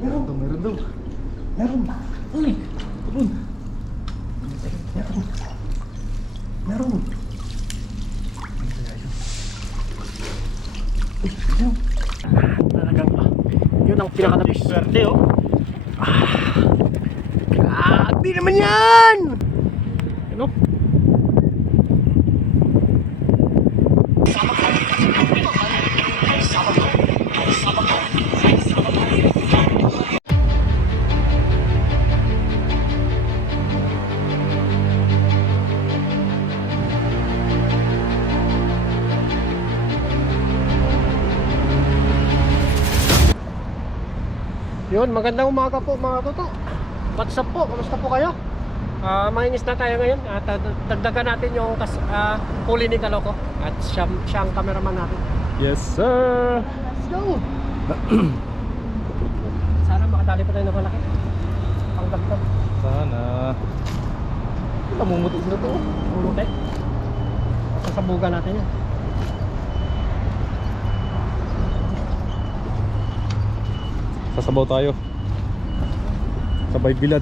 Meron daw, meron daw. Meron. Uy! Meron. Meron. Meron. Uy, meron. Talagang, yun ang pinaka-swerte, oh. Grabe naman yan! Ano? Yun, magandang umaga po mga toto. What's up po? Kamusta po kayo? Mainis na tayo ngayon at dagdagan natin yung huli ni Kaloko. At siya ang cameraman natin. Yes sir! Let's go! Sana makadali pa tayo na malaki. Ang dagdag. Sana. Namumuti sila to. Mumuti. Sasabugan natin yan. Sasabaw tayo. Sabay bilad.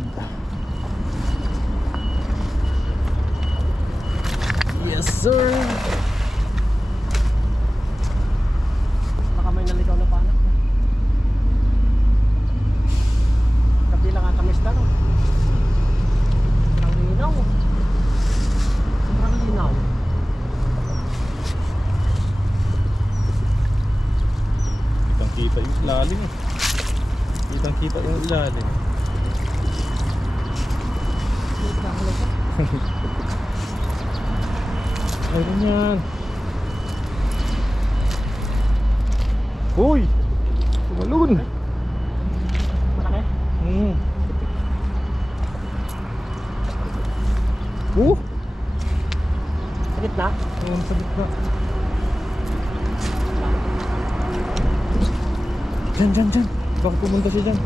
Yes sir! Baka may naligaw na panak. Kabilang nga tamis na, no? Sobrang linaw. Sobrang linaw. Kitang kita yung ilalim. Kitang kita yung ilalim. Ayun yan. Uy! Tumalun! Malaki? Sa gitna? Ayun sa gitna. Dyan. Bakit pumunta siya dyan?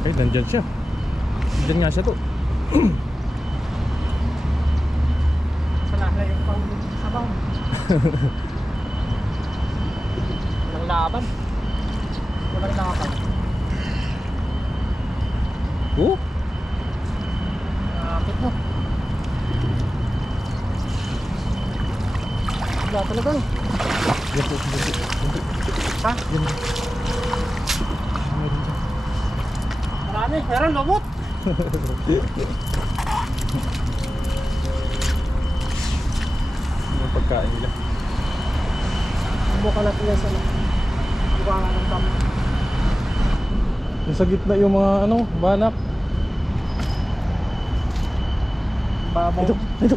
Ay, nandyan siya. Nandyan nga siya to. Salala yung pang sabaw. Walang laban. Walang laban. Oh? Akit mo. Wala talaga. Yan po. Ha? Marami. Meron lobot. Yung pagkain nila. Subukan natin yan sa bukangan ng dam. Yung sa gitna yung mga banak. Babaw. Ito.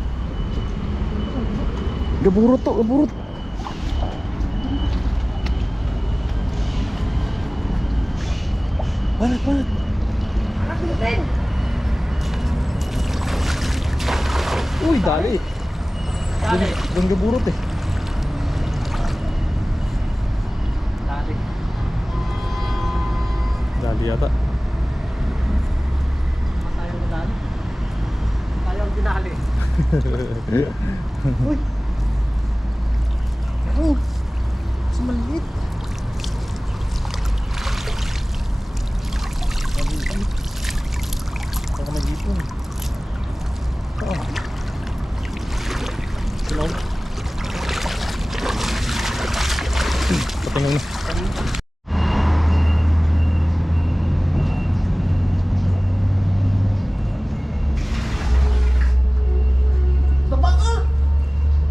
Gaburot to, gaburot. Banat. Uy, dali. Doon gaburot eh. Dali. Dali yata. Tayong nadali. Tayong dinali. Uy. Oh. Mas maliit. Baka mag-ipon. Silong. Patingin na.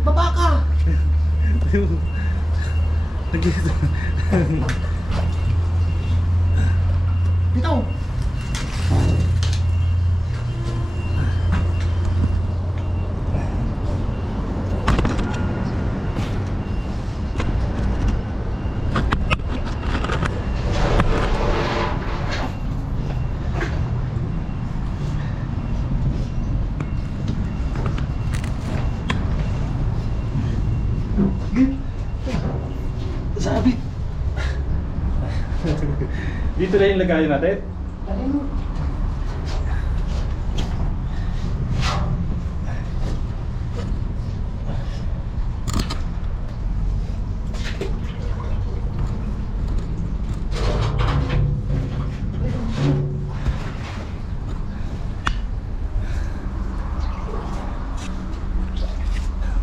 Baba ka! Bitaw! Sabi! Dito na yung lagayan natin. Dali mo.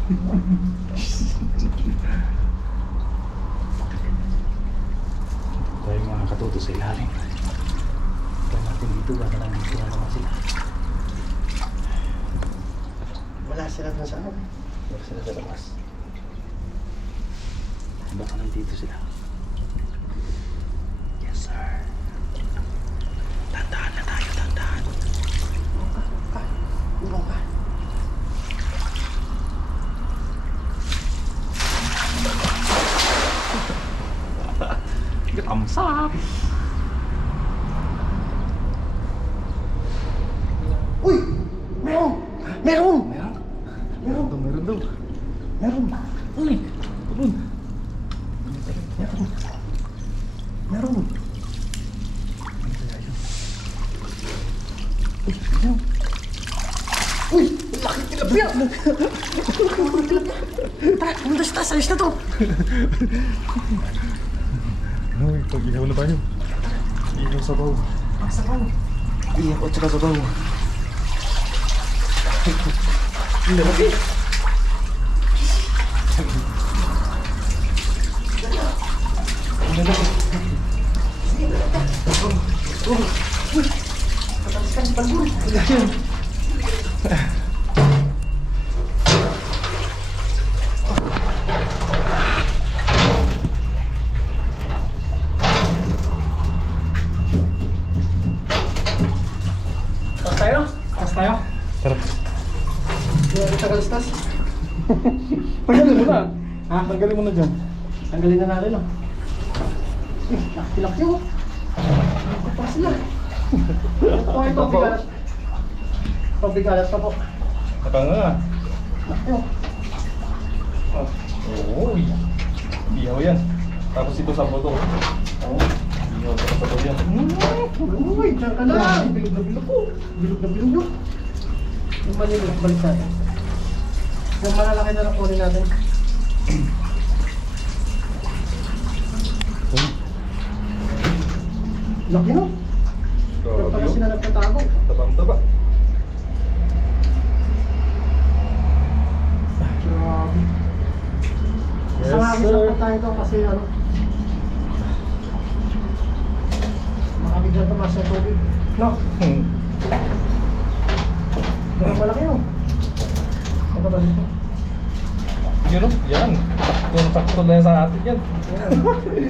Tayo mga katuto sa ilalim. Tayo natin dito, baka nandito na naman sila. Wala sila dun sa ano. Baka sila sa labas. Baka nandito sila. Yes sir. Tandaan na tayo, tandaan. Ibang ka. Kamsap! Uy! Meron! Meron! Meron? Meron! Meron daw. Meron! Uy! Meron! Meron! Meron! Uy! Laki tilapia! Tara, pumunta sa taas. Ayos na to. Uy, pag-ihaw na tayo. Ihaw sa baw. Sa pang. Ihaw at saka sa baw. Hindi laki. Pataliskan si Palbul. Tas tayo? Tas tayo? Tara. Hindi tagal tas. Tanggalin mo na. Ha? Tanggalin mo na dyan. Tanggalin na natin, oh. Laki-laki, oh. Laki pa sila. Ito, bigalas. Ito, bigalas pa po. Taka nga. Laki, oh. Oo. Ihaw yan. Tapos ito sa bato. Oh. Ihaw sa bato yan. Uy, dyan ka na. Bilog na bilog, oh. Bilog na bilog, oh. Yung malilit, balik natin. Yung malalaki na lang kunin natin. Laki, no? Pero pala sila nagtatago. Tabang-taba. Grabe. Yes, Sa hangis sir. lang po tayo ito kasi ano, makabigyan tumas sa tubig. No? Pero malaki yun. Ano ba dito? Yun o, yan. Yung sakto na yan sa atin yan.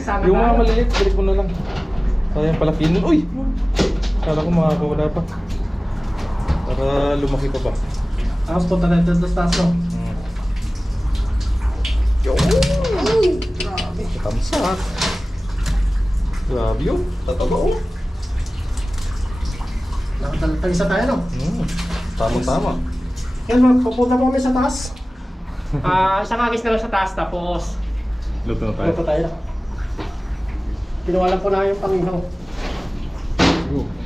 Sana Yung mga tayo. maliliit, balik mo na lang. Sayang pala nun. Uy! Kala ko makakawala pa. Para lumaki pa ba? Tapos punta na dito sa taas, no? Grabe. Katamsak. Grabe yun. Tataba oh. Nakatagisa tayo, no? Tama-tama. Yan, pupunta po kami sa taas. Isang agis na lang sa taas, tapos Luto na tayo. pupunta tayo. Kinuha lang po na yung panginaw.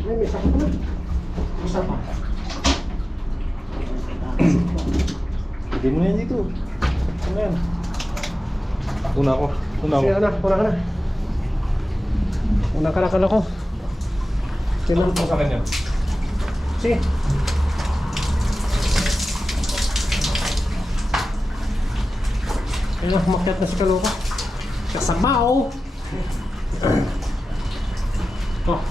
Ay, may isa pa pala. Isa pa. Hindi mo na yan dito. Ano yan? Una ako. Una ako. Sige na, una ka na. Una ka na kala ko. Ano po sa kanya? Sige. Ayun na, umakyat na si Kaloka. Kasabaw! Oh.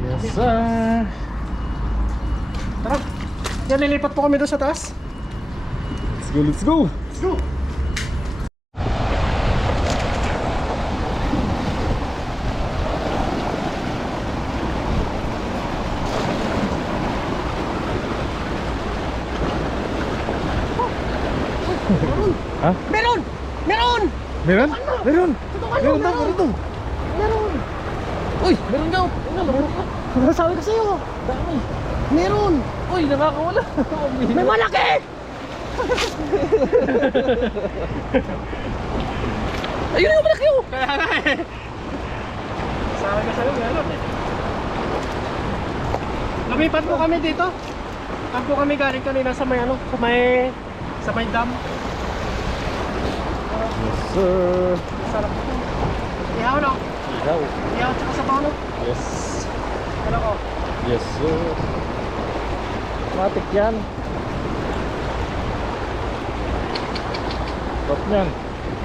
Yes sir. Tara! Yan, lilipat po kami doon sa taas. Let's go, let's go. Let's go! Ha? Meron! Meron! Meron? Meron! Tutukan mo, Meron daw, meron daw. Meron! Uy, meron daw. Nasabi ko sa'yo! Dami. Meron! Uy, nakakawala. May malaki! Ayun yung malaki oh. Kaya nga eh! Sabi ko sa'yo, meron eh. Lumipat po kami dito. Saan po kami galing kanina sa may ano, sa may dam. Yes sir. Sarap po. Ihaw no? Ihaw. Ihaw tsaka sabaw no? Yes. Ano ko? Yes, sir. Matik yan. Top yan.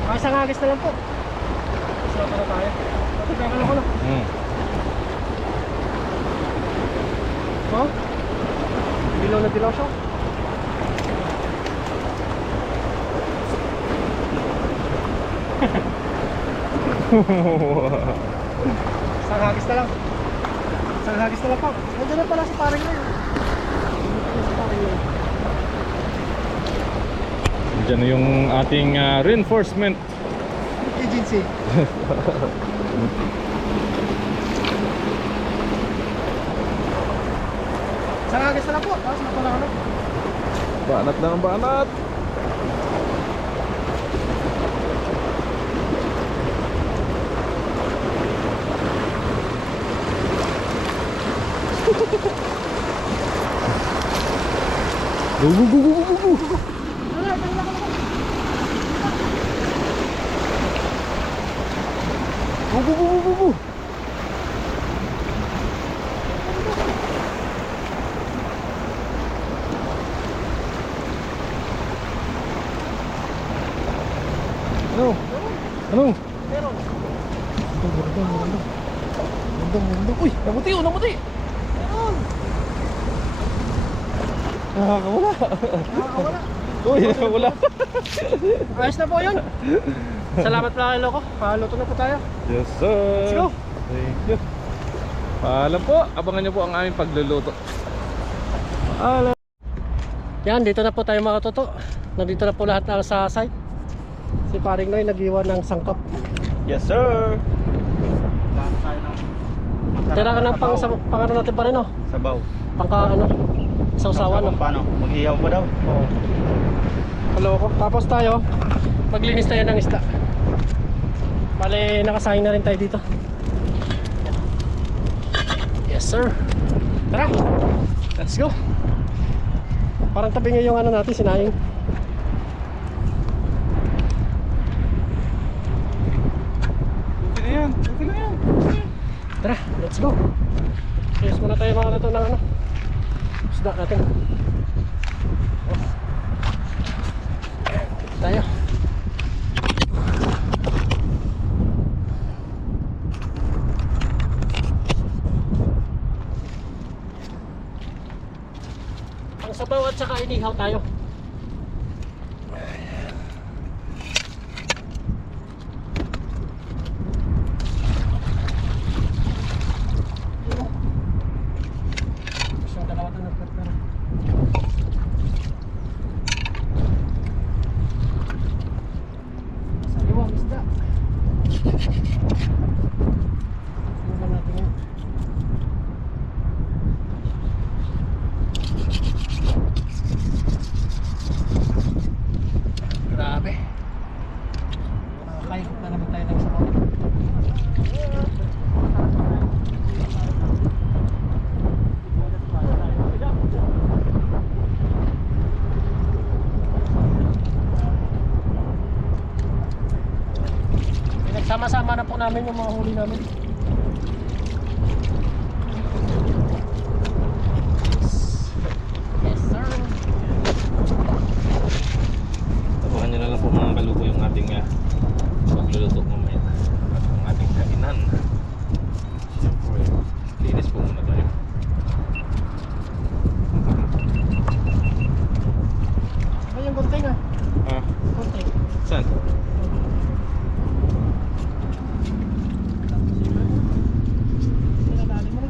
Ay, isang agis na lang po. Sarap na tayo. Matigyan ko na. Oh? Dilaw na dilaw siya. Isang hagis na lang. Isang hagis na lang po. Nandiyan na pala si paring na yun. Si paring na yun. Diyan na yung ating reinforcement. Agency. Isang hagis na lang po. Tapos matulak na. Banat lang ang banat. Go, go, go, go, go, go. Go, go, go, go, go. Ano? Ano? Meron. Gandang. Uy, namuti oh, namuti. Meron. Nakakawala. Nakakawala. Uy, nakakawala. Ayos na po yun. Salamat pala kay Loco. Paluto na po tayo. Yes, sir. Let's go. Thank you. Paalam po. Abangan nyo po ang aming pagluluto. Paalam. Yan, dito na po tayo mga katoto. Nandito na po lahat na sa site. Si paring Noy nag-iwan ng sangkap. Yes, sir. Tira ka ng pang ano natin pa rin oh. Sabaw. Pangka ano, sausawan oh. Paano? Mag-ihaw pa daw? Oo. Paloko. Tapos tayo, maglinis tayo ng isda. Bale, nakasahing na rin tayo dito. Yes sir. Tara, let's go. Parang tabi nga yung ano natin, sinahing. Okay na yan. Okay na yan. Tara, let's go. Yes, muna tayo mga nato ng ano, isda natin. Oh. Tayo. Ang sabaw at saka inihaw tayo. Isang dalawa ito nagpapera. Sariwang isda. Simulan natin yan. Grabe. Nakakaikot na naman tayo ng sabaw. Pinagsama-sama na po namin yung mga huli namin. Yes sir. Tabuhan nyo na lang po mga kalubo yung ating pagluluto mamaya. At ang ating kainan. Siyempre, linis po muna tayo. Ano yung gunting ah? Ah, Gunting. saan? Pinadali mo na.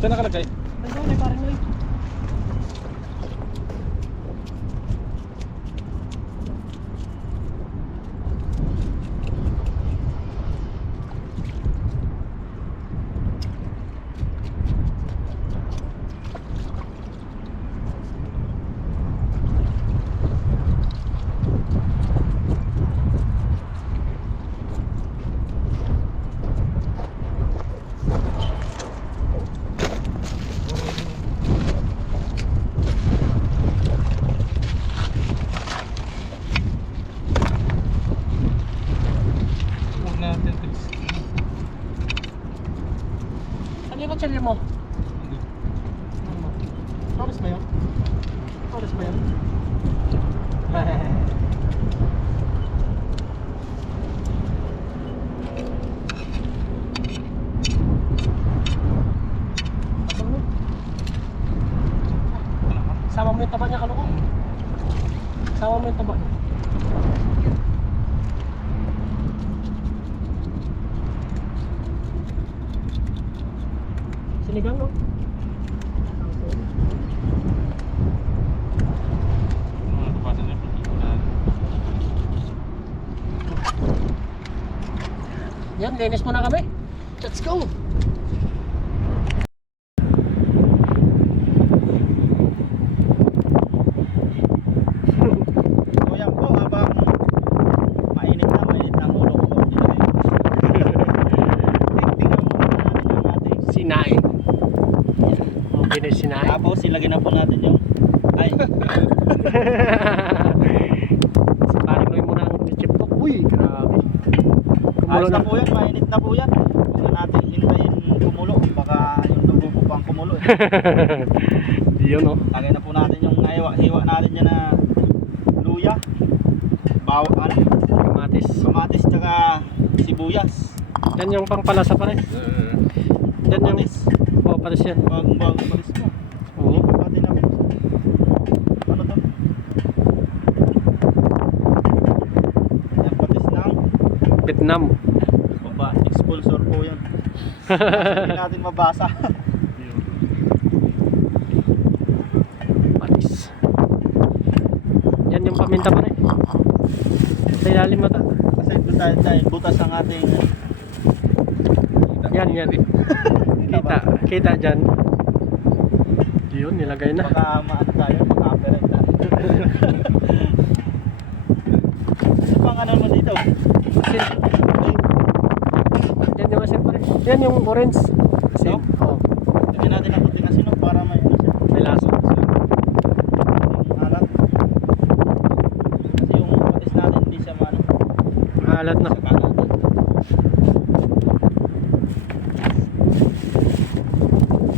Saan nakalagay? Nandun eh, parang Noy. Oras ba yun? Oras ba yun? Sama mo yung taba niya, kaloko. Sama mo yung taba niya. Sinigang, no? Mga tapasan niya. Yan, linis mo na kami. Let's go! Kuya po, habang mainit na ang ulo ko. Tingnan mo natin ang ating. Sinain. Okay na yung sinain. Tapos ilagay na po natin yung ay. Parang mo yung muna ang chip to. Uy, grabe. Kumulo Ayos na na. po yan, mainit na po yan. Hindi na natin hintayin kumulo. Baka yung dugo po pang kumulo. Yun, no? Lagay na po natin yung hiwa natin dyan na luya. Bawang, Kamatis. kamatis, tsaka sibuyas. Yan yung pangpalasa pa rin. Yan yung... Kamatis. Oh, patis yan. Bagong palis mo. Oo. Pati na po. Ano to? Yan patis ng Vietnam. baba. Sponsor po yan. Hindi natin mabasa. Patis. Yan yung paminta pa rin. Sa ilalim mata. Kasi doon tayo dahil butas ang ating Yan, yan. Kita. Kita dyan. Yun, nilagay na. baka maano tayo, maka-operate tayo. Ano pang ano mo dito? Asin. Yan yung asin pa rin. Yan yung orange. Asin. No? Oo. Lagyan natin ang puting asin no, para may ano siya. May lasa. Ang alat. Kasi yung patis natin hindi siya maano. Maalat na. Sa kalat.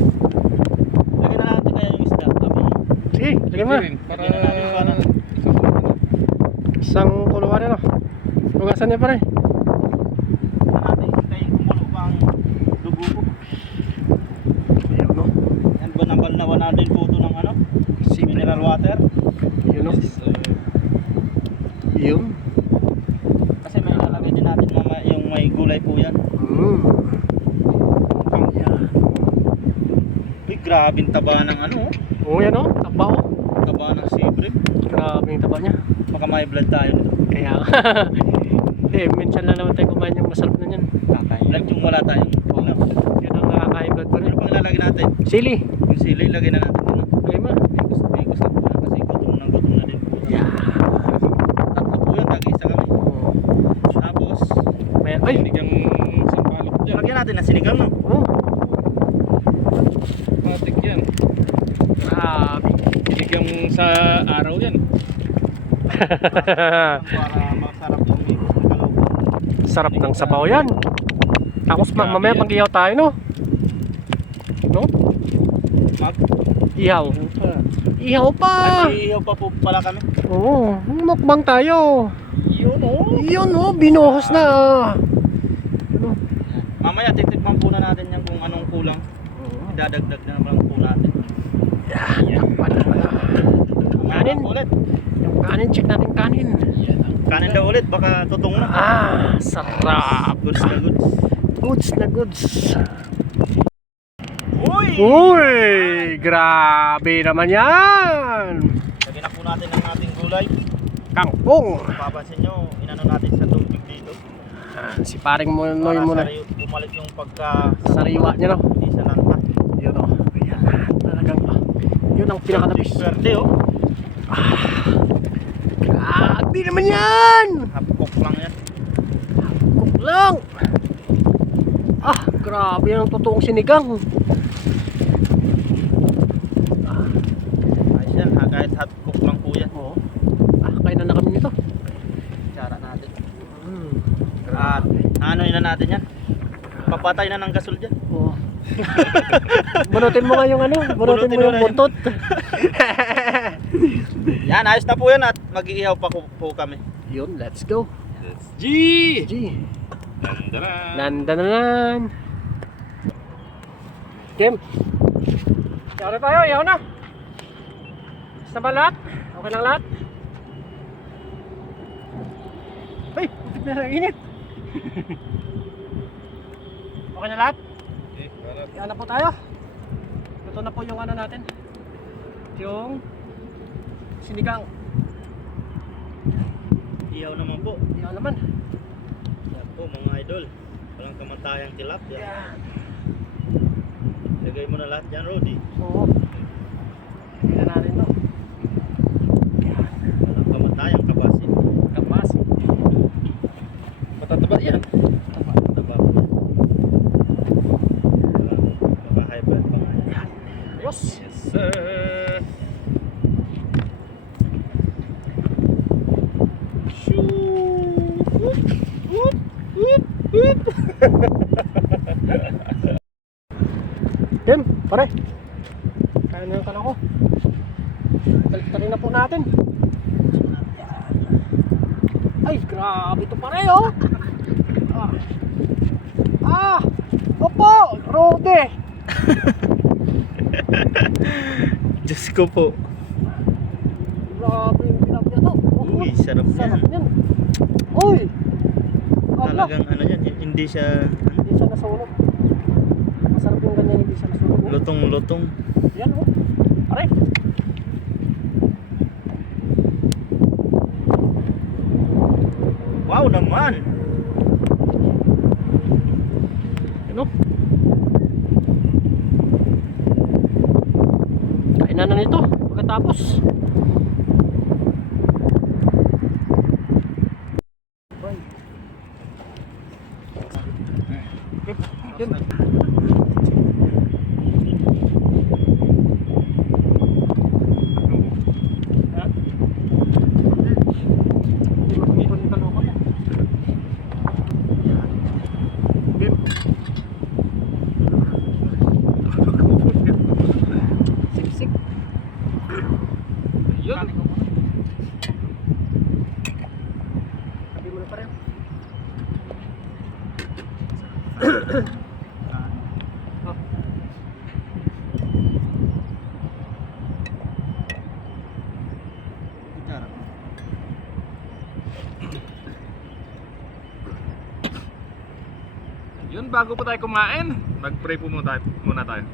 Lagyan na natin kaya yung isda. Sabi. Sige, lagyan mo na. Para Lagyan na natin para Isang kuluan na. Hugasan niya pa rin. natin hintayin kumulo pa ang dugo ko. Yun, no? Yan ba nabalnawan natin po ito ng ano? Simple. Mineral water. Yun, no? Yun. Kasi may ilalagay din natin yung may gulay po yan. Yan. Uy, grabing taba ng ano. Oo, yan, no? Taba, oh. Taba ng sibre. Grabe yung taba niya. Baka may blood tayo nito. Kaya, hindi, minsan lang naman tayo kumain yung masarap na yan. Blood yung wala tayong. Oo. Yun ang nakakaibad pa rin. Ano pang ilalagay natin? Sili. Yung sili, lagay na natin. Ano? Okay, ma. May gusto po na kasi gutom na din po. Yeah. Tatlo po yan, tag-isa kami. Oo. Tapos, May, ay! Sinigang sampalok dyan. lagyan natin ng sinigang no? Oh. Matik yan. Grabe. Sinigang sa araw yan. Para masarap yung miko ng kalaw. Sarap ng sabaw yan. Tapos mamaya pag-ihaw tayo, no? No? Mag? Ihaw. Ihaw pa! Ay, ihaw pa po pala kami. Oo. Mukbang tayo. Yun oh. Yun, oh. Binuhos na. Mamaya titikman po na natin yan kung anong kulang. Idadagdag na naman po natin. Yan. Pala. Kanin. Ulit. Yung kanin, check natin kanin. Kanin daw ulit, baka tutong na. Sarap. Goods na goods. Goods na goods. Uy! Uy! Grabe naman yan! Lagyan na po natin ang ating gulay. Kangkong! Papansin nyo, inano natin sa tubig dito. Si paring Noy muna. Bumalik yung pagka Sariwa niya, no? hindi sa lanta. Yun, oh. Ayan. Talagang, yun ang pinakadabis. Swerte oh. Grabe naman yan! Half cook lang yan. Cook lang! Grabe yan ang totoong sinigang. Ayos yan, kahit half cook lang po yan. Oo. Kainan na kami nito. Tsara natin. Hmm. At ano na natin yan. Papatay na ng gasol dyan. Oo. Bunutin mo nga yung ano, bunutin mo Bunutin mo yung na yun. buntot. Yan, ayos na po yan at mag-iihaw pa po kami. Yun, let's go. Let's G! G. Dandara! Nandananan. Kim. Yaw na tayo, yaw na. Basta ba lahat? Okay lang lahat? Ay, init. Okay na lahat? Eh, parang Yan na po tayo. Ito na po yung ano natin. Yung sinigang. Ihaw naman po. Yan naman. Yan po mga idol. Walang kamatayang tilapia. Yan. Lagay mo na lahat dyan, Rudy. Oo. Tingnan natin to. Walang kamatayang kabasin. Kapas. matataba yan. Taba po. Walang maka-hybrid pa nga yan. Ayos. Yes, sir! Kim, pare. Kaya na yung tanong ko. Balik na po natin. Ay, grabe to pare, oh. Opo, Rode. Diyos ko po. Grabe yung tilapia to. Uy, sarap Sarap yan. yan. Uy. Ala, Talagang ano yan, hindi siya hindi siya nasunog. Masarap yung ganyan, hindi siya nasunog. Oh. lutong-lutong. Yan, oh. Pare. Wow naman! Ano? Kainan na nito pagkatapos. Kim. Hindi makapipon yung kaloko yan. Kim. Siksik. Yun! Sabi mo na pa rin. Oh. Yun, bago po tayo kumain, mag-pray po muna tayo.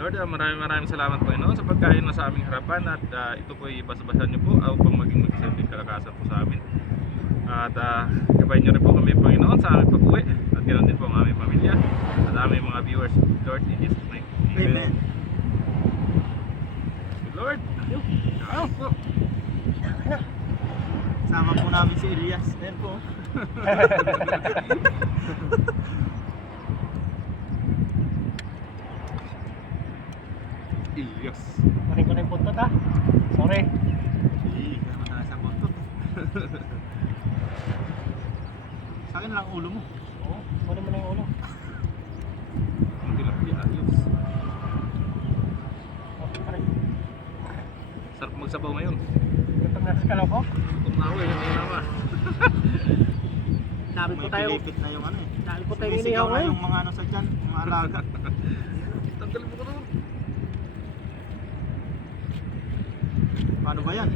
Lord, maraming salamat po sa pagkain na sa aming harapan at ito po ibasabasan niyo po upang maging magsilbing kalakasan po sa amin. At gabayin niyo rin po kami, Panginoon, sa aming pag-uwi at ganoon din po ang aming pamilya at aming mga viewers, Lord, in Jesus' name. Amen. Lord, ciao po. Sama po namin si Elias. Ayan po. Yes. Maring ko na yung puntot, ha? Sorry. Ano na sa kontot. Sa akin lang ulo mo. Oo, kunin mo na yung ulo. Ang tilapia, ayos. Okay, pare. Sarap magsabaw ngayon. Gutom na sa kaloko. Gutom na ako eh, hindi naman. Dami po May tayo. pilipit na yung ano eh. Dami po tayo Sumisigaw inihaw na ngayon. yung mga ano sa dyan, mga alaga. Tanggalin mo ko doon. Paano ba yan?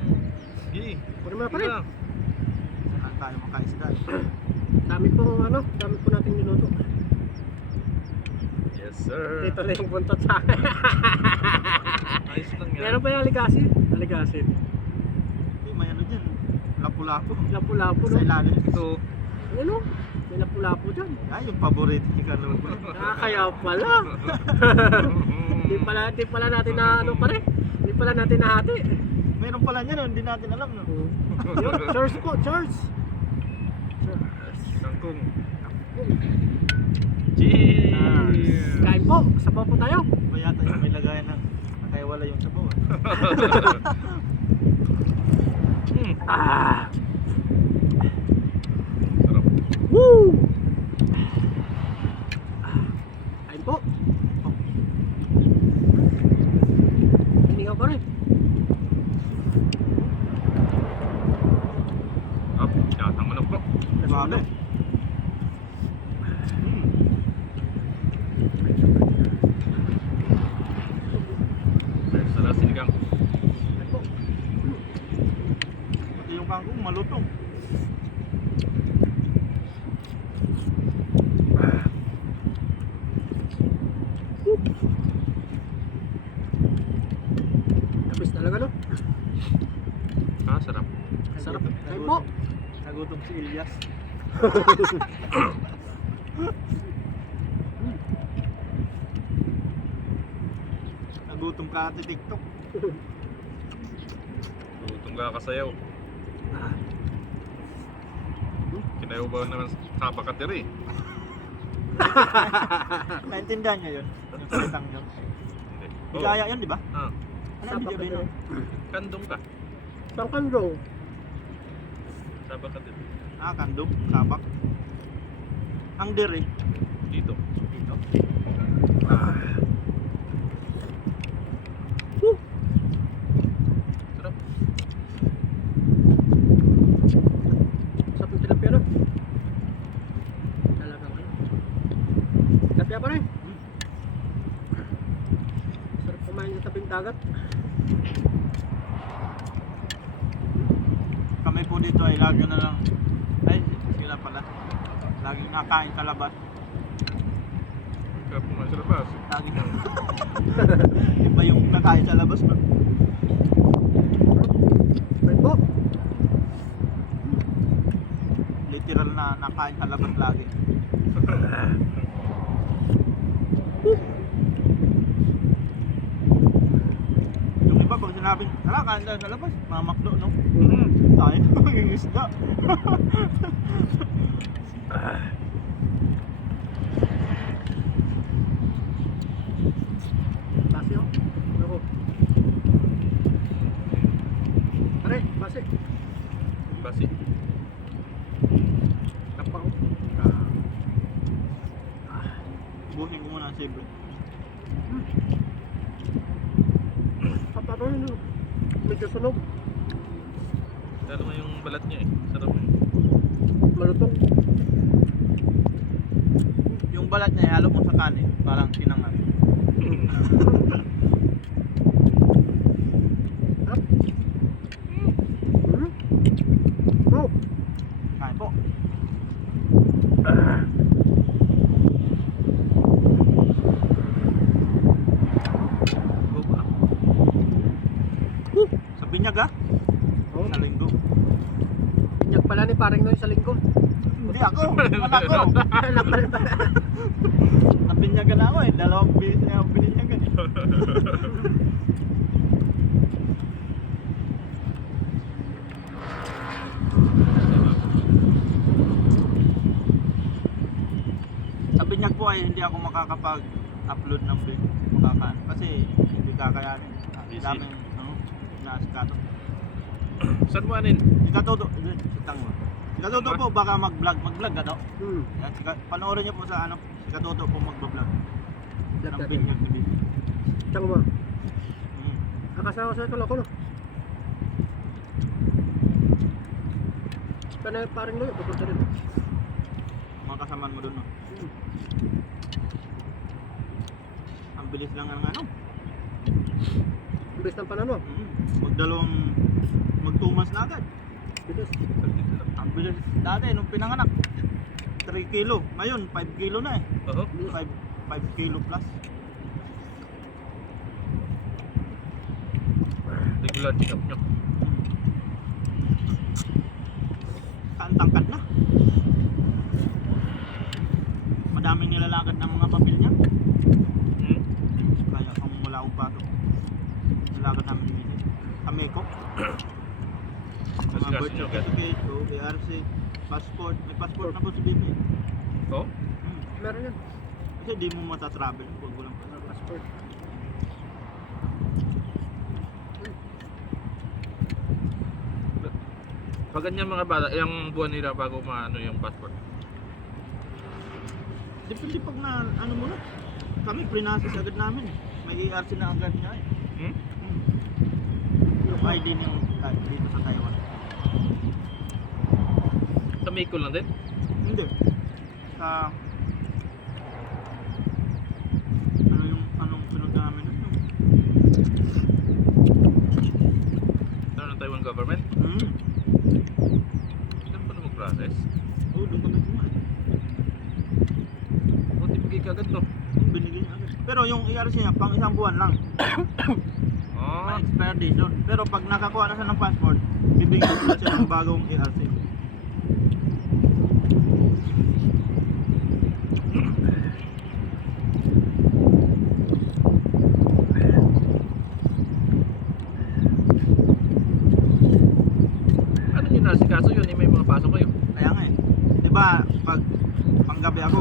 Sige. Kunin mo na pare. Saan tayo makaisda? Dami po dami po nating niluto. Yes sir. Dito na yung buntot sa akin. Ayos lang yan. Meron pa yung aligasin? Aligasin. Uy, may ano dyan. Lapu-lapu. Lapu-lapu, no? Sa ilalim. Ito. Ano? May lapu-lapu dyan. Ay, yung paborito ni Kalubo. Kaya pala. Di pala natin na pare. Di pala natin nahati. Meron pala niyan, hindi natin alam. No? Yun, cheers po, cheers. Kangkong. Cheers. Cheers. Kain po, sabaw po tayo. Ba yata yung may lagayan na nakaiwala yung sabaw. Ah. Sarap. Woo! Grabe. Sarap sinigang. Pati yung kangkong malutong. Tapos talaga no? Ah, sarap. Sarap. Kain po. Nagutom si Ilyas. Nagutom ka ate TikTok. Tutong ka kasayaw. Kinayaw ba naman sa bakatiri? Naintindihan niyo yun? Yung salitang yun. Hindi. Bigaya yun, di ba? Ah, Ano ang ibig sabihin nun? kandong ka. Saan kandong? Sa bakatiri. Ah, kandog, sabak. Ang diri. Dito. Dito. Sarap. Sarap ng tilapia no? Talaga kayo. Tilapia pa rin. Sarap kumain sa tabing dagat. Kami po dito ay lagi na lang. Ay, sila pala. Laging nakain sa labas. Kaya pumain sa labas. Lagi na. Iba yung nakain sa labas no? Kain po. Literal na nakain sa labas lagi. Yung iba pag sinabing, tara kain tayo sa labas, mamakdo no? Tayo, maging isda. Basi oh. Ako. Pare, basi. Basi. Tapa ko. Buhin ko muna ang sable. Tapa ko yun no? Medyo sunog. Lalo nga yung balat niya eh. Sarap eh. Malutong. Yung balat niya, halo mo sa kanin, parang sinangan. Sarap. Oh. Kain po. Go ba? Sa binyag ah, Oh. sa linggo. Pinyag pala ni paring Noy sa linggo. Hindi ako, wala ko. Anak pa rin pala. Nabinyagan ako eh, dalawang bilis na ako bininyagan eh. Sa binyag po ay hindi ako makakapag-upload ng video. Makakaan. Kasi hindi kakayanin. Busy. Daming naasikato. Saan mo anin? Ikatuto, sitang mo. Ikatuto po baka mag-vlog. Mag-vlog ka daw. Yan, panoorin niyo po sa ano. Ikatuto po mag-vlog. Ng binyag ni Bibi. Tsaka mo. Mm. Akasawa sa ito ko no. Kana paring Noy, pupunta rin. Mga kasamaan mo doon no. Ang bilis lang ng ano. Bilis ng panano. Mag 2 months na agad. Bilis. Ang bilis dati nung pinanganak. 3 kilo. Ngayon 5 kilo na eh. Oo. 5 kilo plus. Regular check-up nyo. Tangkad na. Madaming nilalakad ng mga papel niya. Hmm? Kaya kung wala akong pasok. Nilalakad namin ni Mrs. Kameko. Mga birth certificate, OBRC, passport. May passport na po si Bibi. Oo? Meron yan. Kasi di mo matatravel kung walang passport. Passport. Pag ganyan mga bata, ilang buwan nila bago maano yung passport? Depende pag na ano mo na. Kami pre-nasis agad namin. May ERC na agad niya eh. Hmm? Yung ID niya dito sa Taiwan. Sa Micol lang din? Hindi. Sa... Anong sunod namin nun? Ano ng Taiwan government? Saan pa na mag-process? Oo, doon kami kumain. Buti bigay ka agad, no? Binigyan niya agad. Pero yung ERC niya, pang isang buwan lang. Ah, May expired date doon. Pero pag nakakuha na siya ng passport, bibigyan ulit siya ng bagong ERC. ano yun nasikaso yun? May mga pasok kayo. Kaya nga eh. Di ba, pag panggabi ako,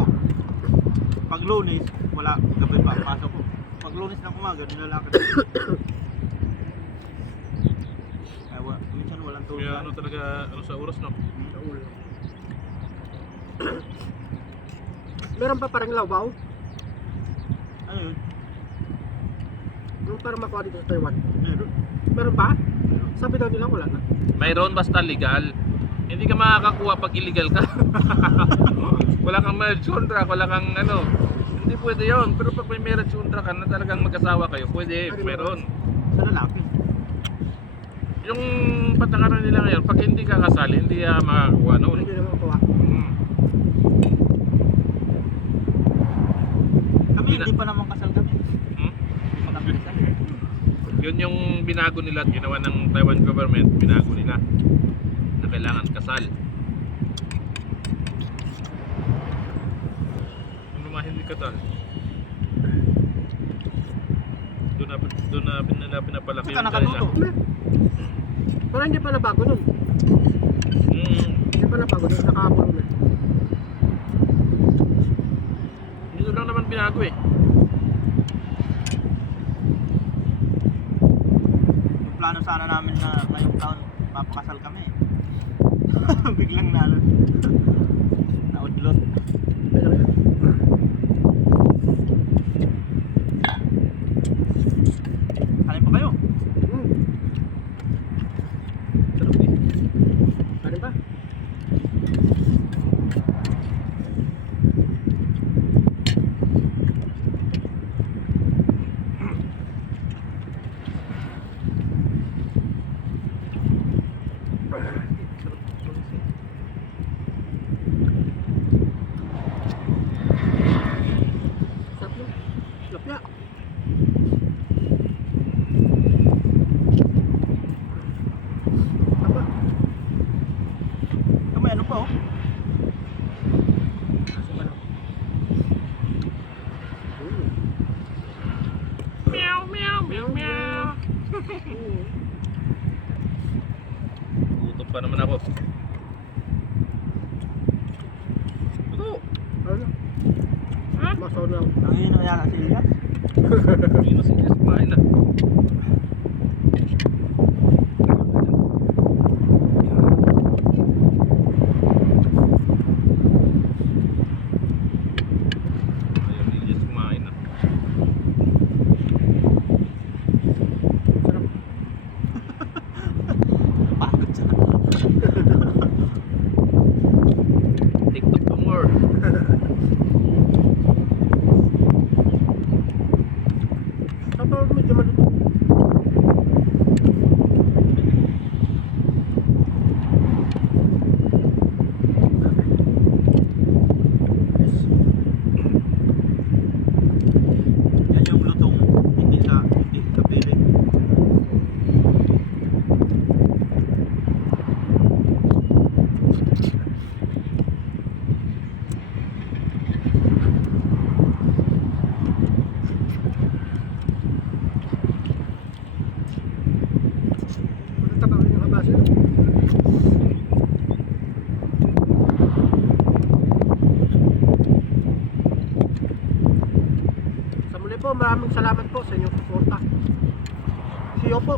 pag Lunes, wala, gabi pa, pasok ko. Pag Lunes ng umaga, nilalakad. Kaya minsan walang tulog. Kaya ano talaga, ano sa oras, no? Meron pa parang labaw. Ano yun? Yung parang makuha dito sa Taiwan. Meron. Meron pa? Sabi daw nila wala na. Mayroon basta legal. Hindi ka makakakuha pag illegal ka. Wala kang marriage contract, wala kang ano. Hindi pwede yon. Pero pag may marriage contract ka na talagang mag-asawa kayo, pwede, meron. Sa lalaki. Yung patakaran nila ngayon, pag hindi ka kasali, hindi ka makakakuha noon. Hindi naman makuha. Kami hindi pa naman kasal kami. Hindi pa kami kasal. Yun yung binago nila at ginawa ng Taiwan government, binago nila na kailangan kasal. Ano mga hindi kasal? Doon na pinapalaki Saka nakatuto. Parang hindi pa nabago nun. Hindi pa nabago nun. Nakaapon na. Dito lang naman binago eh. Yung plano sana namin na ngayong taon, mapakasal kami. Biglang naudlot. Meron yan. Kanin pa kayo? Sarap eh. Meron pa? Sarap yun. Lapya. Tama. Kamay ano pa oh? Aso ba lang? Meow, meow, meow, meow. Gutom pa naman ako. Ito. Ano? Ha? Masaw na. Nangino yata si Elias? Hindi na sige sa kumain na. Ayaw ni Elias kumain na. Sarap. Pagod siya. TikTok pa more. Tapos medyo malutong. Yan yung lutong hindi sa pilit. Maganda pa rin yung kabase. Sa muli po, maraming salamat po sa inyong suporta. See you po.